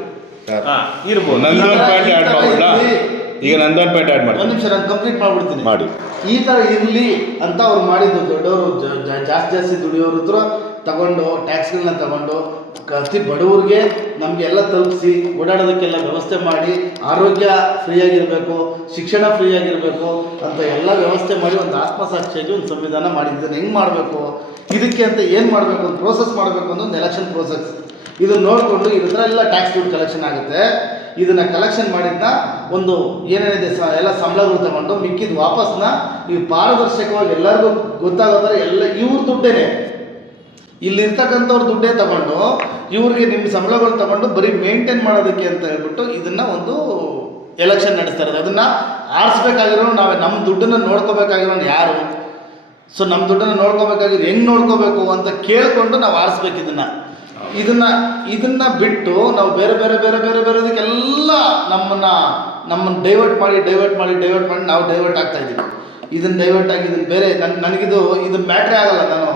ಹಾ ಇರ್ಬೋದು. ನಂದೊಂದು ಪಾಯಿಂಟ್ ಈ ಆ್ಯಡ್ ಥರ ಮಾಡ್ಬಿಡ್ಲಾ ಇರ್ಲಿ. ಈಗ ನಂದನ್ ಪೇಟೆ ಆಡ್ ಮಾಡಿ ಒಂದ್ ನಿಮಿಷ ನಾನು ಕಂಪ್ಲೀಟ್ ಮಾಡ್ಬಿಡ್ತೀನಿ. ಮಾಡಿ. ಈ ತರ ಇರ್ಲಿ ಅಂತ ಅವ್ರು ಮಾಡಿದ್ದು ದೊಡ್ಡವರು ಜಾಸ್ತಿ ಜಾಸ್ತಿ ದುಡಿಯೋರು ಇದ್ರು ತಗೊಂಡು ಟ್ಯಾಕ್ಸ್ಗಳನ್ನ ತಗೊಂಡು ಅತಿ ಬಡವ್ರಿಗೆ ನಮಗೆ ಎಲ್ಲ ತಲುಪಿಸಿ, ಓಡಾಡೋದಕ್ಕೆಲ್ಲ ವ್ಯವಸ್ಥೆ ಮಾಡಿ, ಆರೋಗ್ಯ ಫ್ರೀಯಾಗಿರಬೇಕು, ಶಿಕ್ಷಣ ಫ್ರೀಯಾಗಿರಬೇಕು ಅಂತ ಎಲ್ಲ ವ್ಯವಸ್ಥೆ ಮಾಡಿ ಒಂದು ಆತ್ಮಸಾಕ್ಷಿಯಾಗಿ ಒಂದು ಸಂವಿಧಾನ ಮಾಡಿದ್ದನ್ನು ಹೆಂಗೆ ಮಾಡಬೇಕು? ಇದಕ್ಕೆ ಅಂತ ಏನು ಮಾಡಬೇಕು? ಒಂದು ಪ್ರೋಸೆಸ್ ಮಾಡಬೇಕು ಅನ್ನೋ ಒಂದು ಎಲೆಕ್ಷನ್ ಪ್ರೋಸೆಸ್ ಇದನ್ನು ನೋಡಿಕೊಂಡು ಇದ್ರ ಎಲ್ಲ ಟ್ಯಾಕ್ಸ್ ದುಡ್ಡು ಕಲೆಕ್ಷನ್ ಆಗುತ್ತೆ. ಇದನ್ನು ಕಲೆಕ್ಷನ್ ಮಾಡಿದ್ನ ಒಂದು ಏನೇನಿದೆ ಸ, ಎಲ್ಲ ಸಂಬಳಗಳು ತಗೊಂಡು ಮಿಕ್ಕಿದ ವಾಪಸ್ನ ಈ ಪಾರದರ್ಶಕವಾಗಿ ಎಲ್ಲರಿಗೂ ಗೊತ್ತಾಗೋ ಎಲ್ಲ ಇವ್ರ ದುಡ್ಡೇನೆ. ಇಲ್ಲಿರ್ತಕ್ಕಂಥವ್ರ ದುಡ್ಡೇ ತಗೊಂಡು, ಇವ್ರಿಗೆ ನಿಮ್ಮ ಸಂಬಳಗಳು ತಗೊಂಡು ಬರೀ ಮೇಂಟೈನ್ ಮಾಡೋದಕ್ಕೆ ಅಂತ ಹೇಳ್ಬಿಟ್ಟು ಇದನ್ನು ಒಂದು ಎಲೆಕ್ಷನ್ ನಡೆಸ್ತಾ ಇರೋದು. ಅದನ್ನು ಆರಿಸ್ಬೇಕಾಗಿರೋ ನಾವೇ ನಮ್ಮ ದುಡ್ಡನ್ನು ನೋಡ್ಕೋಬೇಕಾಗಿರೋನು ಯಾರು? ಸೊ ನಮ್ಮ ದುಡ್ಡನ್ನು ನೋಡ್ಕೋಬೇಕಾಗಿರೋ ಹೆಂಗೆ ನೋಡ್ಕೋಬೇಕು ಅಂತ ಕೇಳಿಕೊಂಡು ನಾವು ಆರಿಸ್ಬೇಕು ಇದನ್ನು. ಇದನ್ನು ಇದನ್ನು ಬಿಟ್ಟು ನಾವು ಬೇರೆ ಬೇರೆ ಬೇರೆ ಬೇರೆ ಬೇರೆದಕ್ಕೆಲ್ಲ ನಮ್ಮನ್ನು ನಮ್ಮನ್ನು ಡೈವರ್ಟ್ ಮಾಡಿ ಡೈವರ್ಟ್ ಮಾಡಿ ಡೈವರ್ಟ್ ಮಾಡಿ ನಾವು ಡೈವರ್ಟ್ ಆಗ್ತಾ ಇದ್ದೀವಿ ಇದನ್ನು ಡೈವರ್ಟ್ ಆಗಿ ಇದನ್ನು ಬೇರೆ ನನ್ನ ನನಗಿದು, ಇದು ಮ್ಯಾಟ್ರೇ ಆಗಲ್ಲ ನಾನು.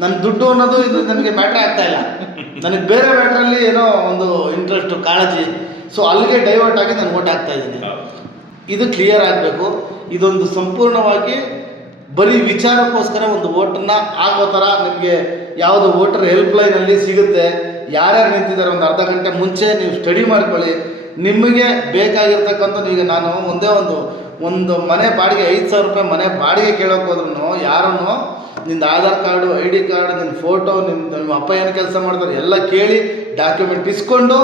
ನನ್ನ ದುಡ್ಡು ಅನ್ನೋದು ಇದು ನನಗೆ ಮ್ಯಾಟ್ರ್ ಆಗ್ತಾ ಇಲ್ಲ. ನನಗೆ ಬೇರೆ ಮ್ಯಾಟ್ರಲ್ಲಿ ಏನೋ ಒಂದು ಇಂಟ್ರೆಸ್ಟು ಕಾಳಜಿ. ಸೊ ಅಲ್ಲಿಗೆ ಡೈವರ್ಟ್ ಆಗಿ ನಾನು ಓಟ್ ಆಗ್ತಾ ಇದ್ದೀನಿ. ಇದು ಕ್ಲಿಯರ್ ಆಗಬೇಕು. ಇದೊಂದು ಸಂಪೂರ್ಣವಾಗಿ ಬರೀ ವಿಚಾರಕ್ಕೋಸ್ಕರ ಒಂದು ಓಟನ್ನ ಆಗೋ ಥರ ನಿಮಗೆ ಯಾವುದು ವೋಟರ್ ಹೆಲ್ಪ್ಲೈನಲ್ಲಿ ಸಿಗುತ್ತೆ ಯಾರ್ಯಾರು ನಿಂತಿದ್ದಾರೆ ಒಂದು ಅರ್ಧ ಗಂಟೆ ಮುಂಚೆ ನೀವು ಸ್ಟಡಿ ಮಾಡ್ಕೊಳ್ಳಿ. ನಿಮಗೆ ಬೇಕಾಗಿರ್ತಕ್ಕಂಥ ಈಗ ನಾನು ಒಂದೇ ಒಂದು ಒಂದು ಮನೆ ಬಾಡಿಗೆ ಐದು ಸಾವಿರ ರೂಪಾಯಿ ಮನೆ ಬಾಡಿಗೆ ಕೇಳೋಕೆ ಹೋದ್ರೂ ಯಾರನ್ನು ನಿಂದು Aadhaar card I D card ನಿನ್ನ ಫೋಟೋ ನಿನ್ನ ನಿಮ್ಮ ಅಪ್ಪ ಏನು ಕೆಲಸ ಮಾಡ್ತಾರೆ ಎಲ್ಲ ಕೇಳಿ ಡಾಕ್ಯುಮೆಂಟ್ ಇಸ್ಕೊಂಡು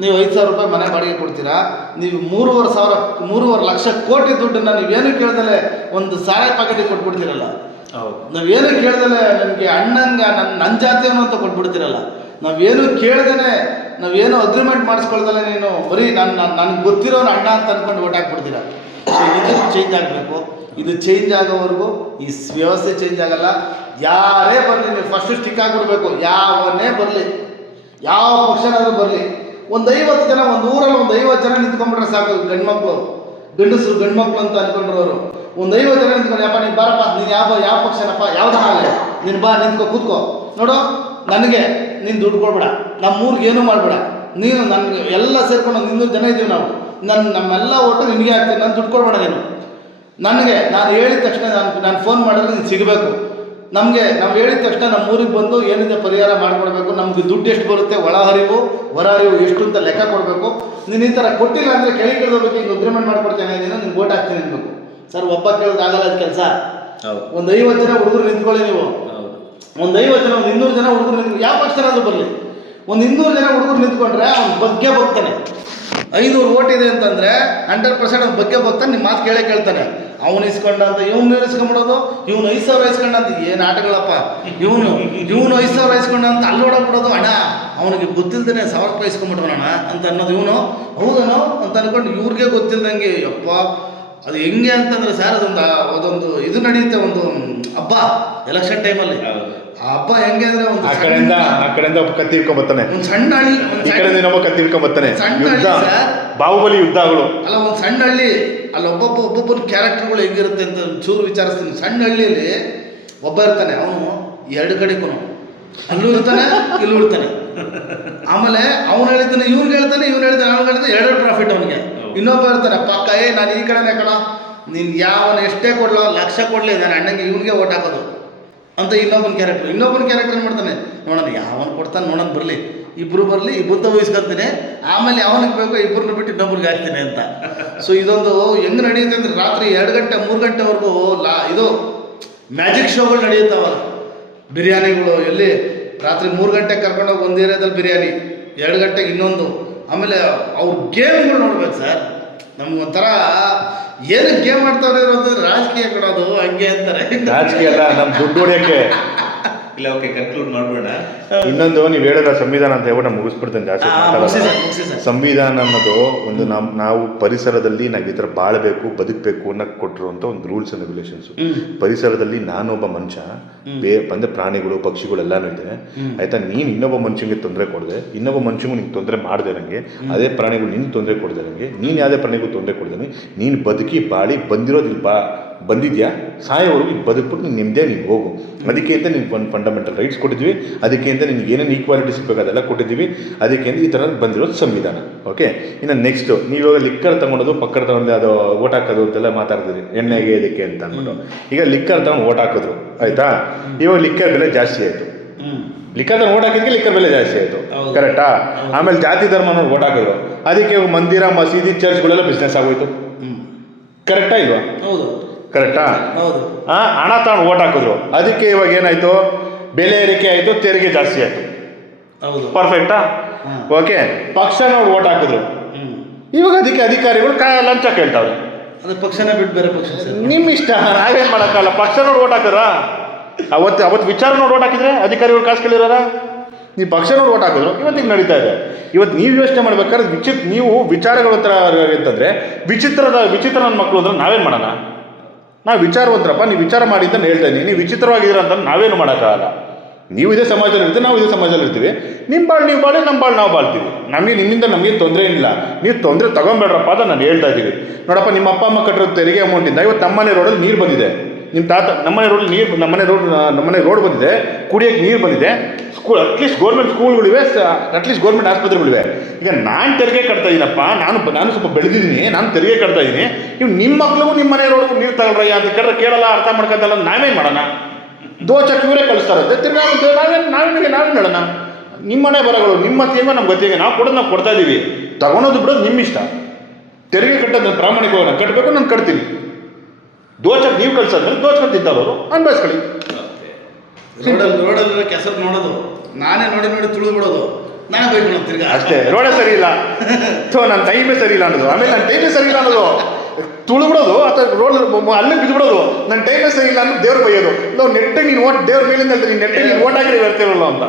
ನೀವು ಐದು ಸಾವಿರ ರೂಪಾಯಿ ಮನೆ ಬಾಡಿಗೆ ಕೊಡ್ತೀರಾ? ನೀವು ಮೂರುವರೆ ಸಾವಿರ ಮೂರುವರೆ ಲಕ್ಷ ಕೋಟಿ ದುಡ್ಡನ್ನ ನೀವೇನು ಕೇಳ್ದಲೆ ಒಂದು ಸಾರೆ ಪಾಕೆಟಿಗೆ ಕೊಟ್ಬಿಡ್ತೀರಲ್ಲ? ಹೌದು. ನಾವೇನು ಕೇಳ್ದಲೆ ನನಗೆ ಅಣ್ಣಂಗ ನನ್ನ ನನ್ನ ಜಾತಿಯವನು ಅಂತ ಕೊಟ್ಬಿಡ್ತೀರಲ್ಲ? ನಾವೇನು ಕೇಳ್ದೇ ನಾವೇನು ಅಗ್ರಿಮೆಂಟ್ ಮಾಡಿಸ್ಕೊಳ್ದಲೆ ನೀನು ಬರೀ ನನ್ನ ನನಗೆ ಗೊತ್ತಿರೋನು ಅಣ್ಣ ಅಂತ ಅಂದ್ಕೊಂಡು ಓಟ್ ಹಾಕ್ಬಿಡ್ತೀರಾ? ಸೊ ಇದು ಚೇಂಜ್ ಆಗಬೇಕು. ಇದು ಚೇಂಜ್ ಆಗೋವರೆಗೂ ಈ ವ್ಯವಸ್ಥೆ ಚೇಂಜ್ ಆಗಲ್ಲ. ಯಾರೇ ಬರಲಿ, ನೀವು ಫಸ್ಟ್ ಸ್ಟಿಕ್ ಆಗಿಬಿಡ್ಬೇಕು ಯಾವನ್ನೇ ಬರಲಿ, ಯಾವ ಪಕ್ಷನಾದರೂ ಬರಲಿ. ಒಂದು ಐವತ್ತು ಜನ, ಒಂದು ಊರಲ್ಲಿ ಒಂದು ಐವತ್ತು ಜನ ನಿಂತ್ಕೊಂಡ್ಬಿಟ್ರೆ ಸಾಕು ಗಂಡ್ಮಕ್ಳು. ಗಂಡಸರು ಗಂಡ್ಮಕ್ಳು ಅಂತ ಅನ್ಕೊಂಡ್ರು ಅವರು ಒಂದು ಐವತ್ತು ಜನ ನಿಂತ್ಕೊಂಡು ಯಪ್ಪ, ನೀನು ಬಾರಪ್ಪ, ನೀನು ಯಾವ ಯಾವ ಪಕ್ಷನಪ್ಪ ಯಾವ್ದು ಆಗಲಿ ನೀನು ಬಾ, ನಿಂತ್ಕೊ, ಕೂತ್ಕೋ. ನೋಡು, ನನಗೆ ನೀನು ದುಡ್ಡು ಕೊಡ್ಬೇಡ. ನಮ್ಮ ಊರಿಗೆ ಏನೂ ಮಾಡಬೇಡ. ನೀನು ನನಗೆ ಎಲ್ಲ ಸೇರ್ಕೊಂಡು ಇನ್ನೂರು ಜನ ಇದ್ದೀವಿ ನಾವು. ನನ್ನ ನಮ್ಮೆಲ್ಲ ಒಟ್ಟು ನಿನಗೆ ಹಾಕ್ತೀನಿ ನಾನು ದುಡ್ಡು ಕೊಡ್ಬೇಡ ನೀನು. ನನಗೆ ನಾನು ಹೇಳಿದ ತಕ್ಷಣ ನಾನು ನಾನು ಫೋನ್ ಮಾಡಿದ್ರೆ ನೀನು ಸಿಗಬೇಕು. ನಮಗೆ ನಾವು ಹೇಳಿದ ತಕ್ಷಣ ನಮ್ಮ ಊರಿಗೆ ಬಂದು ಏನಿದೆ ಪರಿಹಾರ ಮಾಡಿಕೊಡ್ಬೇಕು ನಮಗೆ ದುಡ್ಡು ಎಷ್ಟು ಬರುತ್ತೆ ಒಳ ಹರಿವು ಹೊರ ಹರಿವು ಎಷ್ಟು ಅಂತ ಲೆಕ್ಕ ಕೊಡಬೇಕು. ನೀನು ಈ ಥರ ಕೊಟ್ಟಿಲ್ಲ ಅಂದರೆ ಕೆಳಗೆ ಕೇಳೋದಕ್ಕೆ ಹಿಂಗೆ ಅಗ್ರಿಮೆಂಟ್ ಮಾಡ್ಕೊಡ್ತೇನೆ ನೀನು ನಿನ್ಗೆ ಓಟ್ ಹಾಕ್ತೀನಿ ಅನ್ಬೇಕು ಸರ್ ಒಬ್ಬ ಕೇಳೋದಾಗಲ್ಲ ಅದು ಕೆಲಸ. ಒಂದು ಐವತ್ತು ಜನ ಹುಡುಗರು ನಿಂತ್ಕೊಳ್ಳಿ ನೀವು. ಒಂದು ಐವತ್ತು ಜನ ಒಂದು ಇನ್ನೂರು ಜನ ಹುಡುಗರು ನಿಂತ್ಕೊಂಡು ಯಾವ ಪಕ್ಷನಾದ್ರೂ ಬರಲಿ? ಒಂದು ಇನ್ನೂರು ಜನ ಹುಡುಗರು ನಿಂತ್ಕೊಂಡ್ರೆ ಅವ್ನ ಬಗ್ಗೆ ಹೋಗ್ತಾನೆ ಐನೂರು ಓಟ್ ಇದೆ ಅಂತಂದ್ರೆ ಹಂಡ್ರೆಡ್ ಪರ್ಸೆಂಟ್ ಅವ್ನ ಬಗ್ಗೆ ಬರ್ತಾನೆ ನಿಮ್ಮ ಮಾತು ಕೇಳೇ ಕೇಳ್ತಾನೆ. ಅವ್ನು ಇಸ್ಕೊಂಡ ಅಂತ ಇವ್ನು ಇಸ್ಕೊಂಬಿಡೋದು ಇವ್ನು ಐದು ಸಾವಿರ ಇಸ್ಕೊಂಡ ಅಂತ ಏನು ಆಟಗಳಪ್ಪ ಇವನು ಇವನು ಐದು ಸಾವಿರ ಇಸ್ಕೊಂಡ ಅಂತ ಅಲ್ಲಿ ಓಡೋಗ್ಬಿಡೋದು ಅಣ್ಣ. ಅವನಿಗೆ ಗೊತ್ತಿಲ್ದೇ ಸಾವಿರ ರೂಪಾಯಿ ಇಸ್ಕೊಂಬಿಟ್ವಣ್ಣ ಅಂತ ಅನ್ನೋದು ಇವನು. ಹೌದನೋ ಅಂತ ಅನ್ಕೊಂಡು ಇವ್ರಿಗೆ ಗೊತ್ತಿಲ್ದಂಗೆ, ಯಪ್ಪ, ಅದು ಹೆಂಗೆ ಅಂತಂದ್ರೆ ಸರ್ ಅದೊಂದು ಅದೊಂದು ಇದು ನಡೆಯುತ್ತೆ ಒಂದು ಹಬ್ಬ ಎಲೆಕ್ಷನ್ ಟೈಮಲ್ಲಿ ಆ ಹಬ್ಬ ಹೆಂಗೆ ಅಂದ್ರೆ ಒಂದು ಆ ಕಡೆಯಿಂದ ಆ ಕಡೆಯಿಂದ ಒಬ್ಬ ಕತ್ತಿ ಹಿಡ್ಕೊಂಡ್ ಬರ್ತಾನೆ. ಒಂದು ಸಣ್ಣ ಹಳ್ಳಿ ಒಂದು ಈ ಕಡೆಯಿಂದ ಇನ್ನೊಬ್ಬ ಕತ್ತಿ ಹಿಡ್ಕೊಂಡ್ ಬರ್ತಾನೆ. ಸಣ್ಣ ಯುದ್ಧ. ಹಳ್ಳಿ ಸರ್. ಬಾಹುಬಲಿ ಯುದ್ಧಗಳು. ಅಲ್ಲ ಒಂದು ಸಣ್ಣ ಹಳ್ಳಿ ಅಲ್ಲಿ ಒಬ್ಬೊಬ್ಬ ಒಬ್ಬೊಬ್ಬನ ಕ್ಯಾರೆಕ್ಟರ್ಗಳು ಹೆಂಗಿರುತ್ತೆ ಅಂತ ಚೂರು ವಿಚಾರಿಸ್ತೀನಿ. ಸಣ್ಣ ಹಳ್ಳಿಯಲ್ಲಿ ಒಬ್ಬ ಇರ್ತಾನೆ ಅವನು ಎರಡು ಕಡೆಗೂ ಅಲ್ಲೂ ಇರ್ತಾನೆ ಇಲ್ಲೂ ಇರ್ತಾನೆ. ಆಮೇಲೆ ಅವನು ಹೇಳ್ತಾನೆ ಇವ್ನಿಗೆ ಹೇಳ್ತಾನೆ ಇವ್ನು ಹೇಳ್ತಾನೆ ಅವ್ನು ಹೇಳ್ತಾನೆ ಎರಡು ಪ್ರಾಫಿಟ್ ಅವನಿಗೆ. ಇನ್ನೊಬ್ಬ ಇರ್ತಾನೆ ಪಕ್ಕ ಏ ನಾನು ಈ ಕಡೆನೇ ಕಣ. ನೀನು ಯಾವನ ಎಷ್ಟೇ ಕೊಡ್ಲೋ ಲಕ್ಷ ಕೊಡಲಿ ನಾನು ಅಣ್ಣಗೆ ಇವನಿಗೆ ಓಟ್ ಹಾಕೋದು. ಅಂತ ಇನ್ನೊಬ್ಬನ ಕ್ಯಾರೆಕ್ಟರ್ ಇನ್ನೊಬ್ಬನ ಕ್ಯಾರೆಕ್ಟರ್ ಏನು ಮಾಡ್ತಾನೆ? ನೋಡೋಣ, ಯಾವನು ಕೊಡ್ತಾನೆ ನೋಡೋಣ, ಬರಲಿ. ಇಬ್ಬರು ಬರಲಿ ಇಬ್ಬರು ವಹಿಸ್ಕೊತೀನಿ ಆಮೇಲೆ ಅವನಿಗೆ ಬೇಕು ಇಬ್ಬರನ್ನ ಬಿಟ್ಟು ಇನ್ನೊಬ್ರಿಗೆ ಹಾಕ್ತೀನಿ ಅಂತ. ಸೊ ಇದೊಂದು ಹೆಂಗೆ ನಡೆಯುತ್ತೆ ಅಂದರೆ ರಾತ್ರಿ ಎರಡು ಗಂಟೆ, ಮೂರು ಗಂಟೆವರೆಗೂ ಲಾ, ಇದು ಮ್ಯಾಜಿಕ್ ಶೋಗಳು ನಡೆಯುತ್ತವಲ್ಲ. ಬಿರಿಯಾನಿಗಳು, ಎಲ್ಲಿ? ರಾತ್ರಿ ಮೂರು ಗಂಟೆಗೆ ಕರ್ಕೊಂಡೋಗಿ ಒಂದು ಏರಿಯಾದಲ್ಲಿ ಬಿರಿಯಾನಿ, ಎರಡು ಗಂಟೆಗೆ ಇನ್ನೊಂದು. ಆಮೇಲೆ ಅವ್ರ ಗೇಮ್ಗಳು ನೋಡ್ಬೇಕು ಸರ್. ನಮ್ಗೆ ಒಂಥರ ಏನಕ್ಕೆ ಮಾಡ್ತಾವ್ರೆ ಇರೋದು? ರಾಜಕೀಯ ಕೊಡೋದು ಹಂಗೆ ಅಂತಾರೆ. ರಾಜಕೀಯ ಅಲ್ಲ ನಮ್ ದುಡ್ಡು ಹೊಡಿಯಕ್ಕೆ. ಇಲ್ಲ ಓಕೆ ಕನ್ಕ್ಲೂಡ್ ಮಾಡ್ಬಿಡೋಣ. ಇನ್ನೊಂದು ನೀವು ಹೇಳಿದ ಸಂವಿಧಾನ ಅಂತ ಹೇಳ್ಬಿಟ್ಟು ನಾನು ಮುಗಿಸ್ಬಿಡ್ತೇನೆ ಜಾಸ್ತಿ ಮಾತಾಡಲ್ಲ. ಮುಗಿಸಿ ಸರ್, ಸರ್. ಸಂವಿಧಾನ ಅನ್ನೋದು ಒಂದು ನಮ್ ನಾವು ಪರಿಸರದಲ್ಲಿ ನಾವು ಈ ಥರ ಬಾಳಬೇಕು ಬದುಕಬೇಕು ಅನ್ನೋಕೆ ಕೊಟ್ಟಿರುವಂಥ ಒಂದು ರೂಲ್ಸ್ ಅಂಡ್ ರೆಗ್ಯುಲೇಷನ್ಸ್. ಪರಿಸರದಲ್ಲಿ ನಾನೊಬ್ಬ ಮನುಷ್ಯ ಬೇ ಬಂದ ಪ್ರಾಣಿಗಳು ಪಕ್ಷಿಗಳು ಎಲ್ಲಾನು ಇದೆ ಆಯ್ತಾ ನೀನು ಇನ್ನೊಬ್ಬ ಮನುಷ್ಯನಿಗೆ ತೊಂದರೆ ಕೊಡದೆ ಇನ್ನೊಬ್ಬ ಮನುಷ್ಯನಿಗೂ ನಿಂಗೆ ತೊಂದರೆ ಮಾಡದೆ ನನಗೆ ಅದೇ ಪ್ರಾಣಿಗಳು ನಿನ್ ತೊಂದರೆ ಕೊಡದೆ ನನಗೆ ನೀನು ಯಾವುದೇ ಪ್ರಾಣಿಗೂ ತೊಂದರೆ ಕೊಡ್ದೆ ನೀನು ಬದುಕಿ ಬಾಳಿ ಬಂದಿರೋದಿಲ್ಲ ಬಾ ಬಂದಿದ್ಯಾ? ಸಾಯೋವರೆಗೂ ಇಲ್ಲಿ ಬದುಕ್ಬಿಟ್ಟು ನೀನು ನಿಮ್ಮದೇ ನೀವು ಹೋಗು. ಅದಕ್ಕೆ ಅಂತ ನಿಮ್ಗೆ ಒಂದು ಫಂಡಮೆಂಟಲ್ ರೈಟ್ಸ್ ಕೊಟ್ಟಿದ್ವಿ. ಅದಕ್ಕೆ ಅಂತ ನಿಮ್ಗೆ ಏನೇನು ಈಕ್ವಾಲಿಟಿ ಬೇಕು ಅದೆಲ್ಲ ಕೊಟ್ಟಿದ್ದೀವಿ ಅದಕ್ಕೆ ಅಂತ ಈ ಥರ ಬಂದಿರೋದು ಸಂವಿಧಾನ. ಓಕೆ ಇನ್ನು ನೆಕ್ಸ್ಟು ನೀವು ಇವಾಗ ಲಿಕ್ಕರ್ ತೊಗೊಂಡೋದು ಪಕ್ಕದ ತಗೊಂಡು ಅದು ಓಟ್ ಹಾಕೋದು ಅಂತೆಲ್ಲ ಮಾತಾಡ್ತೀರಿ ಎಣ್ಣೆಗೆ ಇದಕ್ಕೆ ಅಂತ ಅಂದ್ಬಿಟ್ಟು. ಈಗ ಲಿಕ್ಕರ್ ತೊಗೊಂಡು ಓಟ್ ಹಾಕಿದ್ರು. ಆಯಿತಾ? ಇವಾಗ ಲಿಕ್ಕರ್ ಬೆಲೆ ಜಾಸ್ತಿ ಆಯಿತು. ಲಿಕ್ಕರ್ ಓಟ್ ಹಾಕಿದ್ಕೆ ಲಿಕ್ಕರ್ ಬೆಲೆ ಜಾಸ್ತಿ ಆಯಿತು. ಕರೆಕ್ಟಾ ಆಮೇಲೆ ಜಾತಿ ಧರ್ಮ ನೋಡಿ ಓಟ್ ಹಾಕಿದ್ರು. ಅದಕ್ಕೆ ಮಂದಿರ ಮಸೀದಿ ಚರ್ಚ್ಗಳೆಲ್ಲ ಬಿಸ್ನೆಸ್ ಆಗೋಯ್ತು. ಕರೆಕ್ಟಾ ಇಲ್ವಾ? ಹೌದು. ಕರೆಕ್ಟಾ? ಹೌದು. ಹಣ ತಗೊಂಡು ಓಟ್ ಹಾಕಿದ್ರು. ಅದಕ್ಕೆ ಇವಾಗ ಏನಾಯ್ತು? ಬೆಲೆ ಏರಿಕೆ ಆಯಿತು ತೆರಿಗೆ ಜಾಸ್ತಿ ಆಯಿತು. ಹೌದು. ಪರ್ಫೆಕ್ಟಾ. ಓಕೆ ಪಕ್ಷ ನೋಡಿ ಓಟ್ ಹಾಕಿದ್ರು. ಇವಾಗ ಅದಕ್ಕೆ ಅಧಿಕಾರಿಗಳು ಕಾ ಲಂಚ ಕೇಳ್ತಾವೆ ಅದು ಪಕ್ಷನೇ ಬಿಟ್ಟು ಬೇರೆ ಪಕ್ಷ ನಿಮ್ಮ ಇಷ್ಟ ನಾವೇನು ಮಾಡೋಕ್ಕಲ್ಲ. ಪಕ್ಷ ನೋಡಿ ಓಟ್ ಹಾಕಿದ್ರ? ಅವತ್ತು ಅವತ್ತು ವಿಚಾರ ನೋಡಿ ಓಟ್ ಹಾಕಿದ್ರೆ ಅಧಿಕಾರಿಗಳು ಕಾಸು ಕೇಳಿರಲ್ಲ ನೀವು ಪಕ್ಷ ನೋಡಿ ಓಟ್ ಹಾಕಿದ್ರು. ಇವತ್ತಿಗೆ ನಡೀತಾ ಇದೆ. ಇವತ್ತು ನೀವು ಯೋಚನೆ ಮಾಡ್ಬೇಕಾದ್ರೆ ವಿಚಿತ್ರ ನೀವು ವಿಚಾರಗಳ ಅಂತಂದರೆ ವಿಚಿತ್ರದ ವಿಚಿತ್ರ ನನ್ನ ಮಕ್ಕಳು ಅಂದ್ರೆ ನಾವೇನು ಮಾಡೋಣ? ನಾವು ವಿಚಾರವಂತರಪ್ಪ ನೀವು ವಿಚಾರ ಮಾಡಿ ಅಂತ ಹೇಳ್ತಾ ಇದ್ದೀನಿ. ನೀವು ವಿಚಿತ್ರವಾಗಿದ್ದೀರ ಅಂತ ನಾವೇನು ಮಾಡೋಕ್ಕಾಗಲ್ಲ. ನೀವು ಇದೇ ಸಮಾಜದಲ್ಲಿ ಇರ್ತೀವಿ ನಾವು ಇದೇ ಸಮಾಜದಲ್ಲಿ ಇರ್ತೀವಿ. ನಿಮ್ಮ ಬಾಳು ನೀವು ಬಾಳೆ ನಮ್ಮ ಬಾಳು ನಾವು ಬಾಳ್ತೀವಿ. ನಮಗೆ ನಿಮ್ಮಿಂದ ನಮಗೆ ತೊಂದರೆ ಏನಿಲ್ಲ. ನೀವು ತೊಂದರೆ ತಗೊಂಬೇಡ್ರಪ್ಪ ಅಂತ ನಾನು ಹೇಳ್ತಾ ಇದ್ದೀವಿ. ನೋಡಪ್ಪ, ನಿಮ್ಮ ಅಪ್ಪ ಅಮ್ಮ ಕಟ್ಟಿರೋ ತೆರಿಗೆ ಅಮೌಂಟಿಂದ ಇವತ್ತು ನಮ್ಮನೆ ರೋಡಲ್ಲಿ ನೀರು ಬಂದಿದೆ. ನಿಮ್ಮ ತಾತ ನಮ್ಮನೆ ರೋಡ್ ನೀರು ನಮ್ಮನೆ ರೋಡ್ ನಮ್ಮನೆ ರೋಡ್ ಬಂದಿದೆ, ಕುಡಿಯೋಕ್ಕೆ ನೀರು ಬಂದಿದೆ ಸ್ಕೂಲ್ ಅಟ್ಲೀಸ್ಟ್ ಗೌರ್ಮೆಂಟ್ ಸ್ಕೂಲ್ಗಳಿವೆ ಅಟ್ಲೀಸ್ಟ್ ಗೌರ್ಮೆಂಟ್ ಆಸ್ಪತ್ರೆಗಳಿವೆ ಈಗ ನಾನು ತೆರಿಗೆ ಕಟ್ತಾ ಇದ್ದೀನಪ್ಪ ನಾನು ನಾನು ಸ್ವಲ್ಪ ಬೆಳೆದಿದ್ದೀನಿ, ನಾನು ತೆರಿಗೆ ಕಟ್ತಾ ಇದ್ದೀನಿ ನೀವು ನಿಮ್ಮ ಮಕ್ಳಿಗೂ ನಿಮ್ಮ ಮನೆ ರೋಡ್ಗೂ ನೀರು ತಗೊಳ್ರಯ್ಯ ಅಂತ ಕೇಳಿದ್ರೆ ಕೇಳಲ್ಲ, ಅರ್ಥ ಮಾಡ್ಕೊತಲ್ಲ ನಾವೇನು ಮಾಡೋಣ? ದೋಚಕ್ಕೆ ಇವರೇ ಕಳಿಸ್ತಾರಂತೆ ತಿರ್ಗಾ ನಾವು ನಾವೇನು ನಾವೇನಿಗೆ ನಾವೇನು ಹೇಳೋಣ? ನಿಮ್ಮ ಮನೆ ಬರಗಳು, ನಿಮ್ಮ ತೀವ್ರ ನಮ್ಮ ಗತಿಗೆ ನಾವು ಕೊಡೋದು ನಾವು ಕೊಡ್ತಾ ಇದ್ದೀವಿ ತಗೊಳೋದು ಬಿಡೋದು ನಿಮ್ಮ ಇಷ್ಟ ತೆರಿಗೆ ಕಟ್ಟೋದು ನಾನು ಪ್ರಾಮಾಣಿಕವಾಗಿ ನಾನು ಕಟ್ಟಬೇಕು ನಾನು ಕಟ್ತೀನಿ. ದೋಚಕ್ಕೆ ನೀವು ಕಳ್ಸೋದ್ಮೇಲೆ ದೋಚ್ಕೊಂಡು ತಿಂತಾರವರು. ಅನ್ಭವಿಸ್ಕೊಳ್ಳಿ. ರೋಡಲ್ಲಿ ರೋಡಲ್ಲಿರೋ ಕೆಸರು ನೋಡೋದು. ನಾನೇ ನೋಡಿ ನೋಡಿ ತುಳಿದು ಬಿಡೋದು. ನಾನು ಬೈಕೊಳ್ಳೋದು ತಿರ್ಗಾ. ಅಷ್ಟೇ ರೋಡೇ ಸರಿ ಇಲ್ಲ ಅಥವಾ ನನ್ನ ಟೈಮೇ ಸರಿ ಇಲ್ಲ ಅನ್ನೋದು. ಆಮೇಲೆ ನನ್ನ ಟೈಮೇ ಸರಿ ಇಲ್ಲ ಅನ್ನೋದು. ತುಳಿಬಿಡೋದು ಅಥವಾ ರೋಡ್ ಅಲ್ಲೇ ಬಿದ್ದುಬಿಡೋದು ನನ್ನ ಟೈಮೇ ಸರಿ ಇಲ್ಲ ಅನ್ನೋದು ದೇವ್ರ ಬೈಯೋದು. ನಾವು ನೆಟ್ಟಗೆ ನೀನು ಓಟ್ ದೇವ್ರ ಮೇಲಿಂದ ನೀನು ನೆಟ್ಟಿಗೆ ನೀನು ಓಟ್ ಹಾಕಿ ಬರ್ತೇವಲ್ಲ ಅಂತ.